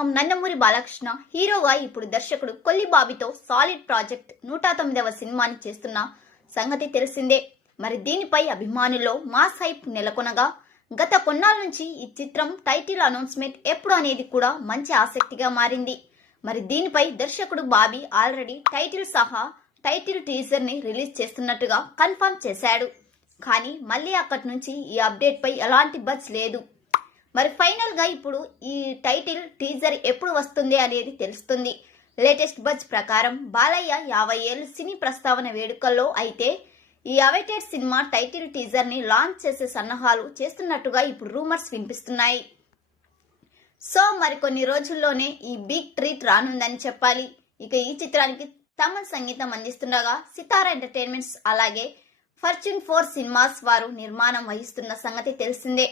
సింహం నందమూరి బాలకృష్ణ హీరోగా ఇప్పుడు దర్శకుడు కొల్లి బాబీతో సాలిడ్ ప్రాజెక్ట్ 109వ సినిమాని చేస్తున్న సంగతి తెలిసిందే. మరి దీనిపై అభిమానుల్లో మాస్ హైప్ నెలకొనగా గత కొన్నాళ్ళ నుంచి ఈ చిత్రం టైటిల్ అనౌన్స్మెంట్ ఎప్పుడు అనేది కూడా మంచి ఆసక్తిగా మారింది. మరి దీనిపై దర్శకుడు బాబీ ఆల్రెడీ టైటిల్ సహా టైటిల్ టీజర్ ని రిలీజ్ చేస్తున్నట్టుగా కన్ఫర్మ్ చేశాడు. కానీ మళ్ళీ అక్కడి నుంచి ఈ అప్డేట్ పై ఎలాంటి బజ్ లేదు. మరి ఫైనల్ గా ఇప్పుడు ఈ టైటిల్ టీజర్ ఎప్పుడు వస్తుంది అనేది తెలుస్తుంది. లేటెస్ట్ బజ్ ప్రకారం బాలయ్య 50 ఏళ్ల సినీ ప్రస్తావన వేడుకల్లో అయితే ఈ అవైటెడ్ సినిమా టైటిల్ టీజర్ ని లాంచ్ చేసే సన్నాహాలు చేస్తున్నట్టుగా ఇప్పుడు రూమర్స్ వినిపిస్తున్నాయి. సో మరికొన్ని రోజుల్లోనే ఈ బిగ్ ట్రీట్ రానుందని చెప్పాలి. ఇక ఈ చిత్రానికి తమన్ సంగీతం అందిస్తుండగా సితారా ఎంటర్టైన్మెంట్స్ అలాగే ఫార్చ్యూన్ 4 సినిమాస్ వారు నిర్మాణం వహిస్తున్న సంగతి తెలిసిందే.